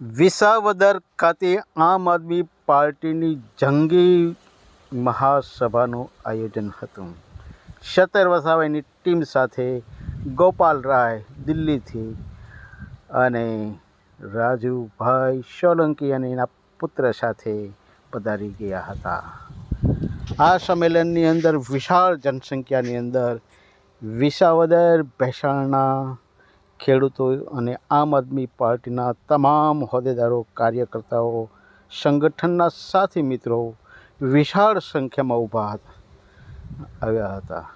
વિસાવદર ખાતે આમ આદમી પાર્ટીની જંગી મહાસભાનું આયોજન હતું. શતર વસાવાની ટીમ સાથે ગોપાલ રાય દિલ્હીથી અને રાજુભાઈ સોલંકી અને એના પુત્ર સાથે પધારી ગયા હતા. આ સંમેલનની અંદર વિશાળ જનસંખ્યાની અંદર વિસાવદર ભેસાણના ખેડૂતો અને આમ આદમી પાર્ટીના તમામ હોદ્દેદારો, કાર્યકર્તાઓ, સંગઠનના સાથી મિત્રો વિશાળ સંખ્યામાં ઊભા આવ્યા હતા.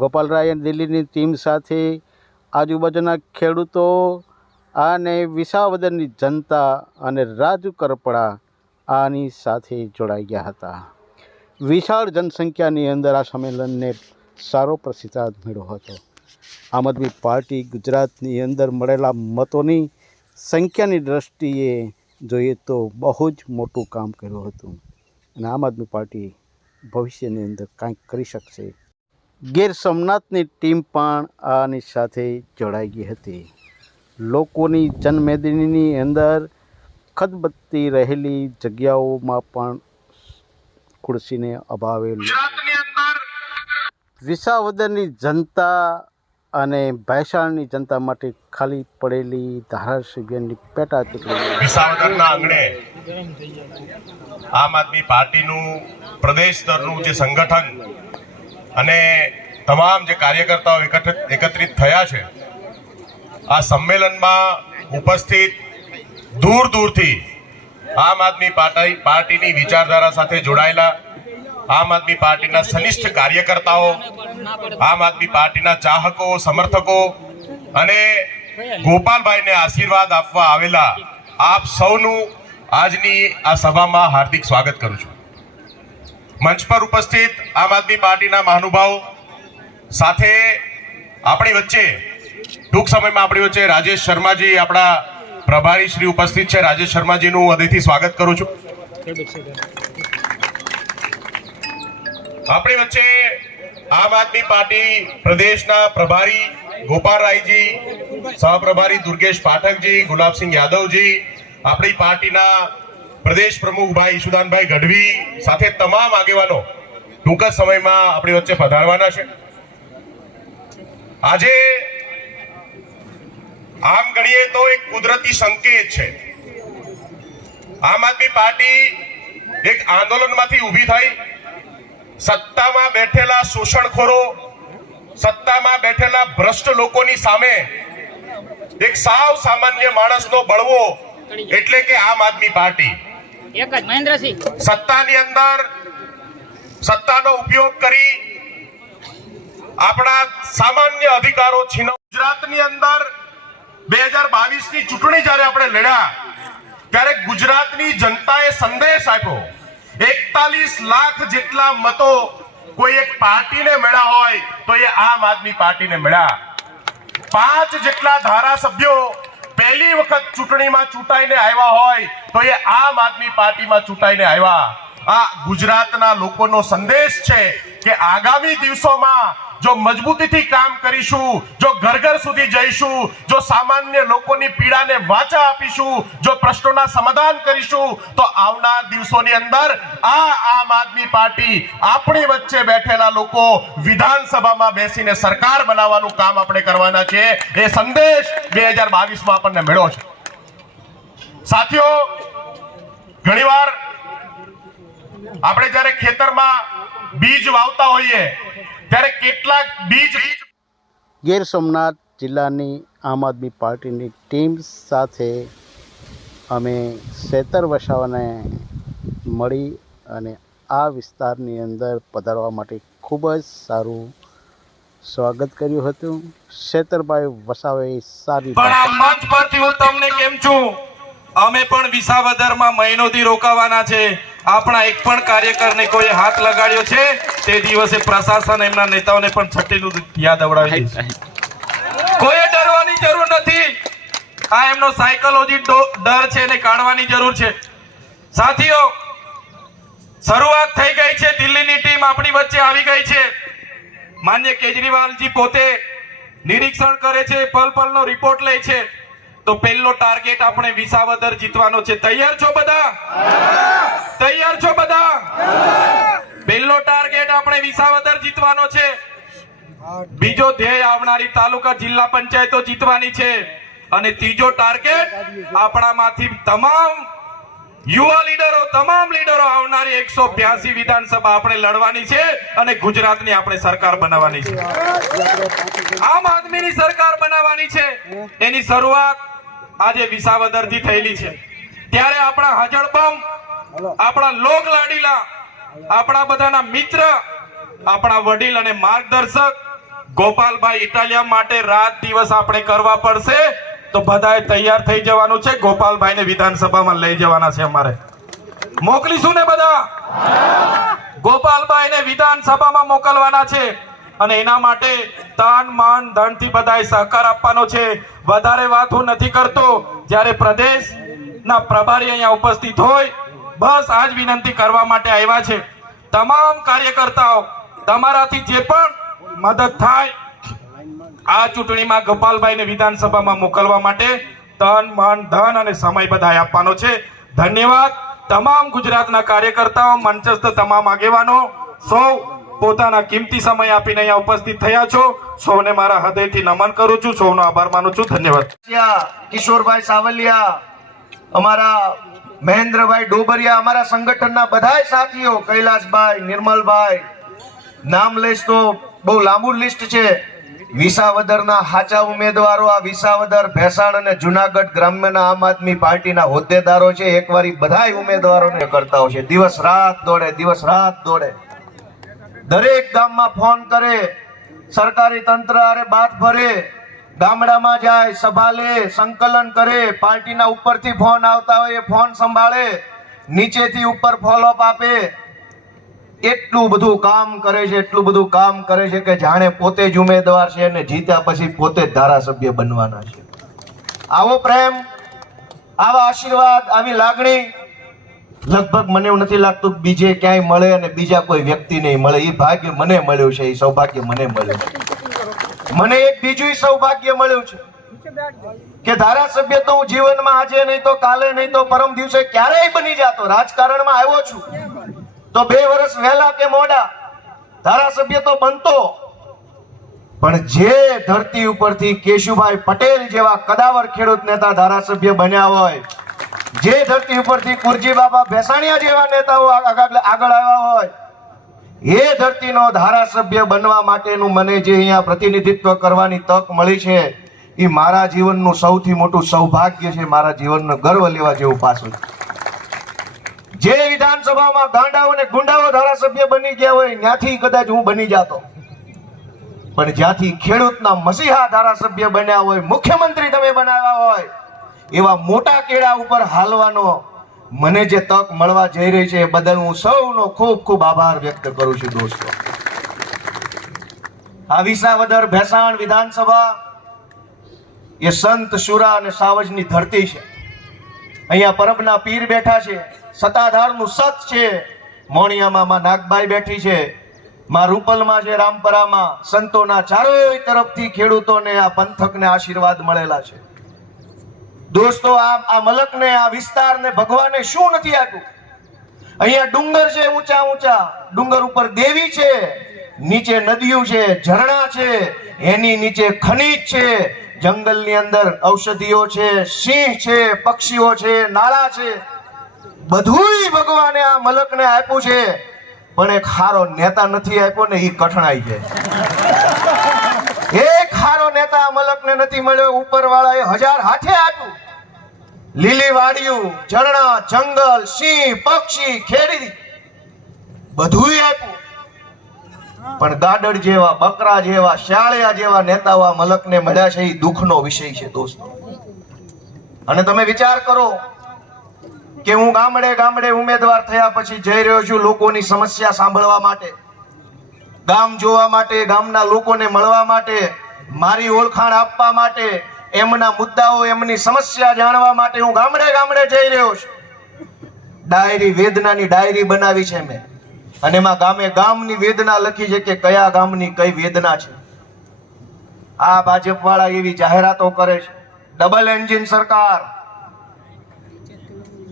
ગોપાલરાય દિલ્હીની ટીમ સાથે આજુબાજુના ખેડૂતો અને વિસાવદરની જનતા અને રાજુ કરપડા આની સાથે જોડાઈ ગયા હતા. વિશાળ જનસંખ્યાની અંદર આ સંમેલનને સારો પ્રતિસાદ મળ્યો હતો. આમ આદમી પાર્ટી ગુજરાતની અંદર મળેલા મતોની સંખ્યાની દૃષ્ટિએ જોઈએ તો બહુ જ મોટું કામ કર્યું હતું અને આમ આદમી પાર્ટી ભવિષ્યની અંદર કાંઈક કરી શકશે. ગીર સોમનાથની ટીમ પણ આની સાથે જોડાઈ ગઈ હતી. લોકોની જનમેદનીની અંદર ખદબદતી રહેલી જગ્યાઓમાં પણ ખુરશીને અભાવે વિસાવદરની જનતા અને ભેસાણની જનતા માટે ખાલી પડેલી ધારાસભ્યની પેટા ચૂંટણી વિસાવદરના આંગણે આમ આદમી પાર્ટીનું પ્રદેશ સ્તરનું જે સંગઠન અને તમામ જે કાર્યકર્તાઓ એકત્રિત થયા છે, આ સંમેલનમાં ઉપસ્થિત દૂર દૂરથી આમ આદમી પાર્ટીની વિચારધારા સાથે જોડાયેલા આમ આદમી પાર્ટીના સનિષ્ઠ કાર્યકર્તાઓ, આમ આદમી પાર્ટીના ચાહકો, સમર્થકો અને ગોપાલભાઈને આશીર્વાદ આપવા આવેલા આપ સૌનું આજની આ સભામાં હાર્દિક સ્વાગત કરું છું. મંચ પર ઉપસ્થિત આમ આદમી પાર્ટીના મહાનુભાવો સાથે આપણી વચ્ચે ટૂંક સમયમાં આપણી વચ્ચે રાજેશ શર્માજી, આપણા પ્રભારી શ્રી ઉપસ્થિત છે. રાજેશ શર્માજીનું હૃદયથી સ્વાગત કરું છું. આપણી વચ્ચે આમ આદમી પાર્ટી પ્રદેશના પ્રભારી ગોપાલરાયજી, સહપ્રભારી દુર્ગેશ પાઠકજી, ગુલાબસિંહ યાદવજી, આપણી પાર્ટીના પ્રદેશ પ્રમુખ ભાઈ ઈશુદાનભાઈ ગઢવી સાથે તમામ આગેવાનો ટૂંક જ સમયમાં આપણી વચ્ચે પધારવાના છે. આજે આમ ગણીએ તો એક કુદરતી સંકેત છે. આમ આદમી પાર્ટી એક આંદોલનમાંથી ઊભી થઈ સત્તામાં બેઠેલા શોષણખોરો, સત્તામાં બેઠેલા ભ્રષ્ટ લોકોની સામે એક સાવ સામાન્ય માણસનો બળવો એટલે કે આમ આદમી પાર્ટી એક જ મહેન્દ્રસિંહ સત્તાની અંદર સત્તાનો ઉપયોગ કરી આપણા સામાન્ય અધિકારો છીનવ. ગુજરાતની અંદર 2022 ની ચૂંટણી જ્યારે આપણે લડ્યા ત્યારે ગુજરાતની જનતાએ સંદેશ આપ્યો. 41 લાખ જેટલા મતો કોઈ એક પાર્ટીને મળ્યા હોય તો એ આમ આદમી પાર્ટીને મળ્યા. 5 જેટલા ધારાસભ્યો પહેલી વખત ચૂંટણીમાં ચૂંટાઈને આવ્યા હોય તો એ આમ આદમી પાર્ટીમાં ચૂંટાઈને આવ્યા. આ ગુજરાતના લોકોનો સંદેશ છે કે આગામી દિવસોમાં જો મજબૂતીથી કામ કરીશું, જો ઘર ઘર સુધી જઈશું, જો સામાન્ય લોકોની પીડાને વાચા આપીશું, જો પ્રશ્નોના સમાધાન કરીશું તો આવનાર દિવસોની અંદર આ આમ આદમી પાર્ટી આપણી વચ્ચે બેઠેલા લોકો વિધાનસભામાં બેસીને સરકાર બનાવવાનું કામ આપણે કરવાના છે. એ સંદેશ 2022માં આપણને મળ્યો છે. સાથીઓ, ઘણીવાર આપણે જ્યારે ખેતરમાં બીજ વાવતા હોઈએ ત્યારે કેટલાક બીજ ગીર સોમનાથ જિલ્લાની આમ આદમી પાર્ટીની ટીમ સાથે અમે શેતર વસાવાને મળી અને આ વિસ્તારની અંદર પધારવા માટે ખૂબ જ સારું સ્વાગત કર્યું હતું. શેતરભાઈ વસાવાએ સારી પણ આ મંચ પરથી હું તમને કેમ છું, અમે પણ વિસાવદરમાં મહિનોથી રોકાવાના છે. આપણા એક પણ કાર્યકરને કોઈ હાથ લગાડ્યો છે તે દિવસે પ્રશાસન એમના નેતાઓને પણ છઠ્ઠીનું યાદ અવડાવી દઈશું. કોઈ ડરવાની જરૂર નથી. આ એમનો સાયકોલોજી ડર છે એને કાઢવાની જરૂર છે. સાથીઓ, શરૂઆત થઈ ગઈ છે. દિલ્હીની ટીમ આપણી વચ્ચે આવી ગઈ છે. માન્ય કેજરીવાલજી પોતે નિરીક્ષણ કરે છે, પલ પલનો રિપોર્ટ લે છે. તો પહેલો ટાર્ગેટ આપણે વિસાવદર જીતવાનો છે. તૈયાર છો બધા? તૈયાર છો બધા? પહેલો ટાર્ગેટ આપણે વિસાવદર જીતવાનો છે. બીજો ધ્યેય આવનારી તાલુકા જિલ્લા પંચાયતો જીતવાની છે. અને ત્રીજો ટાર્ગેટ આપણામાંથી તમામ યુવા લીડરો, તમામ લીડરો આવનારી 182 વિધાનસભા આપણે લડવાની છે અને ગુજરાતની આપણે સરકાર બનાવવાની છે. આમ આદમીની સરકાર બનાવવાની છે. એની શરૂઆત આજે વિસાવદરથી થયેલી છે. ત્યારે આપણા હાજળબમ, આપણા લોક લાડીલા, આપણા બધાના મિત્ર, આપણા વડીલ અને માર્ગદર્શક ગોપાલભાઈ ઇટાલિયા માટે રાત દિવસ આપણે કરવા પડશે. તો બધાએ તૈયાર થઈ જવાનું છે. ગોપાલભાઈને વિધાનસભામાં લઈ જવાના છે. અમારે મોકલીશું ને બધા? ગોપાલભાઈને વિધાનસભામાં મોકલવાના છે અને એના માટે તન મન ધનથી બધાએ સહકાર આપવાનો છે. વધારે વાત હું નથી કરતો. જ્યારે પ્રદેશના પ્રભારી અહીંયા ઉપસ્થિત હોય, બસ આજ વિનંતી કરવા માટે આવ્યા છે. તમામ કાર્યકર્તાઓ, તમારાથી જે પણ મદદ થાય આ ચૂંટણીમાં ગોપાલભાઈને વિધાનસભામાં મોકલવા માટે તન મન ધન અને સમય બધાએ આપવાનો છે. ધન્યવાદ. તમામ ગુજરાતના કાર્યકર્તાઓ, મંચસ્થ તમામ આગેવાનો, સૌ પોતાના કિંમતી સમય આપીને અહીંયા ઉપસ્થિત થયા છો. સૌને મારા હૃદયથી નમન કરું છું. સૌનો આભાર માનું છું. ધન્યવાદ. કિશોરભાઈ સાવલિયા, અમારા મહેન્દ્રભાઈ ડોબરિયા, અમારા સંગઠનના બધાય સાથીઓ, કૈલાસભાઈ, નિર્મલભાઈ, નામ લઈશ તો બહુ લાંબુ લિસ્ટ છે. વિસાવદરના સાચા ઉમેદવારો, આ વિસાવદર, ભેસાણ અને જુનાગઢ ગ્રામ્યના આમ આદમી પાર્ટીના હોદ્દેદારો છે. એકવારી બધાય ઉમેદવારોને કરતાઓ છે. દિવસ રાત દોડે, દિવસ રાત દોડે. દરેક ગામમાં ફોન કરે, સરકારી તંત્ર આરે બાત ભરે, ગામડામાં જાય, સભા લે, સંકલન કરે. પાર્ટીના ઉપરથી ફોન આવતા હોય એ ફોન સંભાળે, નીચેથી ઉપર ફોલોઅપ આપે. એટલું બધું કામ કરે છે, એટલું બધું કામ કરે છે કે જાણે પોતે જ ઉમેદવાર છે અને જીત્યા પછી પોતે જ ધારાસભ્ય બનવાના છે. આવો પ્રેમ, આવા આશીર્વાદ, આવી લાગણી લગભગ મને એવું નથી લાગતું બીજે ક્યાંય મળે અને બીજા કોઈ વ્યક્તિ નહીં મળે. એ ભાગ્ય મને મળ્યું છે, એ સૌભાગ્ય મને મળ્યું છે. મને એક બીજું સૌભાગ્ય મળ્યું છે કે ધારાસભ્ય તો હું જીવનમાં આજે નહીં તો કાલે નહીં તો પરમ દિવસે ક્યારેય બની જાતો. રાજકારણમાં આવ્યો છું તો 2 વર્ષ વહેલા કે મોડા ધારાસભ્ય તો બનતો, પણ જે ધરતી ઉપરથી કેશુભાઈ પટેલ જેવા કદાવર ખેડૂત નેતા ધારાસભ્ય બન્યા હોય, જે ધરતી ઉપરથી કુરજી બાબા ભેસાણિયા જેવા નેતાઓ આગળ આવ્યા હોય, એ ધરતીનો ધારાસભ્ય બનવા માટેનું મને જે અહીંયા પ્રતિનિધિત્વ કરવાની તક મળી છે, એ મારા જીવનનું સૌથી મોટું સૌભાગ્ય છે. મારા જીવનનો ગર્વ લેવા જેવું પાછું. જે વિધાનસભામાં ગાંડાઓ અને ગુંડાઓ ધારાસભ્ય બની ગયા હોય ત્યાંથી કદાચ હું બની જાતો, પણ જ્યાંથી ખેડૂતના મસીહા ધારાસભ્ય બન્યા હોય, મુખ્યમંત્રી તમે બનાવ્યા હોય, એવા મોટા કેળા ઉપર હાલવાનો મને જે તક મળવા જઈ રહી છે એ બદલ હું સૌનો ખૂબ ખૂબ આભાર વ્યક્ત કરું છું. દોસ્તો, આ વિસાવદર ભેસાણ વિધાનસભા એ સંત શુરા અને સાવજની ધરતી છે. અહીંયા પરબના પીર બેઠા છે, સતાધારનું સત છે. મોણિયામાં માં નાગબાઈ બેઠી છે, માં રૂપલમાં છે, રામપરામાં સંતોના ચારોય તરફથી ખેડૂતોને આ પંથકને આશીર્વાદ મળેલા છે. દોસ્તો, આ મલકને, આ વિસ્તારને ભગવાને શું નથી આપ્યું? અહીંયા ડુંગર છે, ઊંચા ઊંચા ડુંગર ઉપર દેવી છે, નીચે નદીઓ છે, ઝરણા છે, એની નીચે ખનીજ છે, જંગલની અંદર ઔષધિઓ છે, સિંહ છે, પક્ષીઓ છે, નાળા છે. બધુંય ભગવાને આ મલકને આપ્યું છે, પણ એક ખારો નેતા નથી આપ્યો ને, એ કઠણાઈ છે. એક ખારો નેતા આ મલકને નથી મળ્યો. ઉપરવાળાએ 1000 હાથે આપ્યું. લીલી વાડિયું, ઝરણા, જંગલ, સિંહ, પક્ષી, ખેડી બધુંય આપ્યું, પણ ગાડર જેવા, બકરા જેવા, શાળિયા જેવા નેતાઓ આ મલકને મળ્યા છે. એ દુઃખનો વિષય છે દોસ્તો. અને તમે વિચાર કરો કે હું ગામડે ગામડે ઉમેદવાર થયા પછી જઈ રહ્યો છું લોકોની સમસ્યા સાંભળવા માટે, ગામ જોવા માટે, ગામના લોકોને મળવા માટે, મારી ઓળખાણ આપવા માટે, એમના મુદ્દાઓ, એમની સમસ્યા જાણવા માટે હું ગામડે ગામડે જઈ રહ્યો છું. ડાયરી, વેદનાની ડાયરી બનાવી છે મેં, અને એમાં ગામે ગામની વેદના લખી છે કે કયા ગામની કઈ વેદના છે. આ ભાજપ વાળા એવી જાહેરાતો કરે છે, ડબલ એન્જિન સરકાર.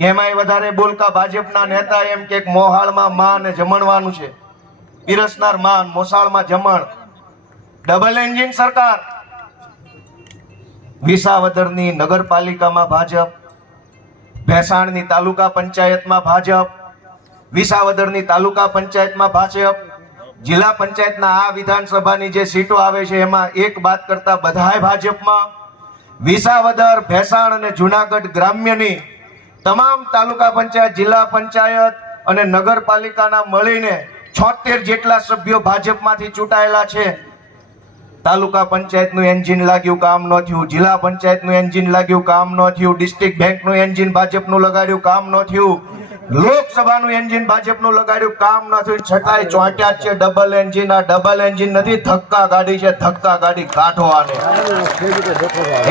એમાંય વધારે બોલકા ભાજપના નેતા એમ કે મોહાળમાં માં ને જમણવાનું છે, પીરસનાર માન, મોસાળમાં જમણ. ડબલ એન્જિન સરકાર. વિસાવદરની નગરપાલિકામાં ભાજપ, ભેસાણની તાલુકા પંચાયતમાં ભાજપ, વિસાવદરની તાલુકા પંચાયતમાં ભાજપ, જિલ્લા પંચાયતના આ વિધાનસભાની જે સીટો આવે છે એમાં એક બાદ કરતા બધાય ભાજપમાં. વિસાવદર, ભેસાણ અને જુનાગઢ ગ્રામ્યની તમામ તાલુકા પંચાયત, જિલ્લા પંચાયત અને નગરપાલિકાના મળીને 76 જેટલા સભ્યો ભાજપમાંથી ચૂંટાયેલા છે. તાલુકા પંચાયતનું એન્જિન લાગ્યું, કામ ન થયું. જિલ્લા પંચાયતનું એન્જિન લાગ્યું, કામ ન થયું. ડિસ્ટ્રિક્ટ બેંકનું એન્જિન ભાજપનું લગાડ્યું, કામ ન થયું. લોકસભાનું એન્જિન ભાજપનું લગાડ્યું, કામ ન થયું. છતાંય ચોંટ્યા જ છે ડબલ એન્જિન. આ ડબલ એન્જિન નથી, ધક્કા ગાડી છે, ધક્કા ગાડી કાઢો આને.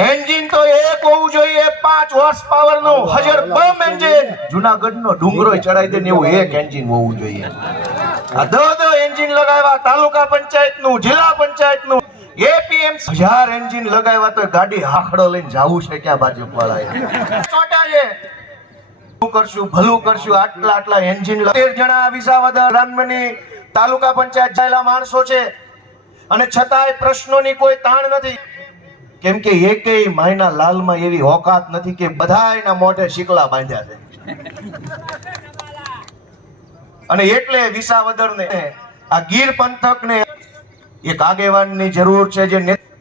એન્જિન તો એક હોવું જોઈએ, 5 હોર્સ પાવર નું હજર બમ એન્જિન. જુનાગઢનો ડુંગરો ચડાઈ દે ને એવું એક એન્જિન હોવું જોઈએ. આ દો એન્જિન લગાવ્યા, તાલુકા પંચાયતનું, જિલ્લા પંચાયતનું, એપીએમસી 1000 એન્જિન લગાવ્યા તો ગાડી હાખડો લઈને જાવું છે ક્યાં ભાજપ વાળા ચોટા છે. શું કરશું, ભલું કરશું, આટલા એન્જિન 13 જણા વિસાવદર ગ્રામ્યની તાલુકા પંચાયત જાયેલા માણસો છે અને છતાંય પ્રશ્નોની કોઈ તાણ નથી. કેમ કે એકેય માયના લાલમાં એવી ઓકાત નથી કે બધાયના મોઢે શીકલા બાંધ્યા છે. અને એટલે વિસાવદરને, આ ગીર પંથકને એક આગેવાનની જરૂર છે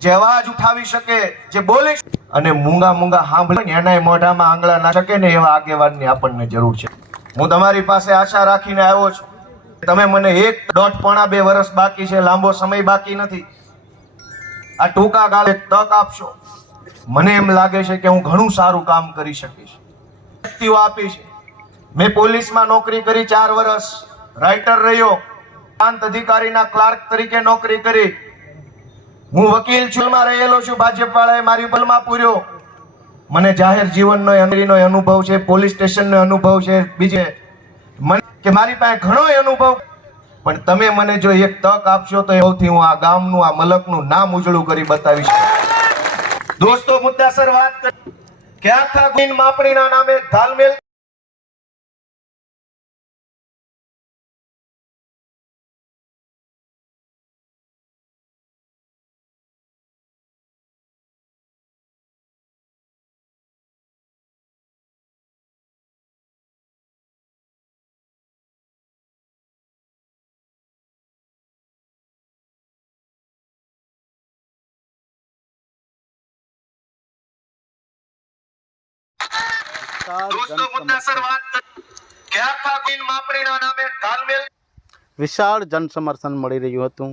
જે અવાજ ઉઠાવી શકે, જે બોલી અને મૂંગા સાંભળે એનાય મોઢામાં આંગળા ના શકે ને એવા આગેવાનની આપણને જરૂર છે. હું તમારી પાસે આશા રાખીને આવ્યો છું. તમે મને 1.5-2 વર્ષ બાકી છે, લાંબો સમય બાકી નથી. આ ટૂંકા ગાળે તક આપશો. મને એમ લાગે છે કે હું ઘણું સારું કામ કરી શકીશ. શક્તિઓ આપી છે. મેં પોલીસમાં નોકરી કરી 4 વર્ષ, રાઇટર રહ્યો, પ્રાંત અધિકારીના ક્લાર્ક તરીકે નોકરી કરી. હું વકીલ છું, રહેલો છું. ભાજપ વાળાએ મારી બલમાં પૂર્યો. મને જાહેર જીવનનો અનુભવ છે, પોલીસ સ્ટેશનનો અનુભવ છે, બીજે મને કે મારી પાસે ઘણો અનુભવ. પણ તમે મને જો એક તક આપશો તો એવથી હું આ ગામનું, આ મલકનું નામ ઉજળું કરી બતાવીશ. દોસ્તો, મુદ્દાસર વાત કરી કે આખા ગુણ માપણીના નામે તાલમેલ વિશાળ જન સમર્થન મળી રહ્યું હતું.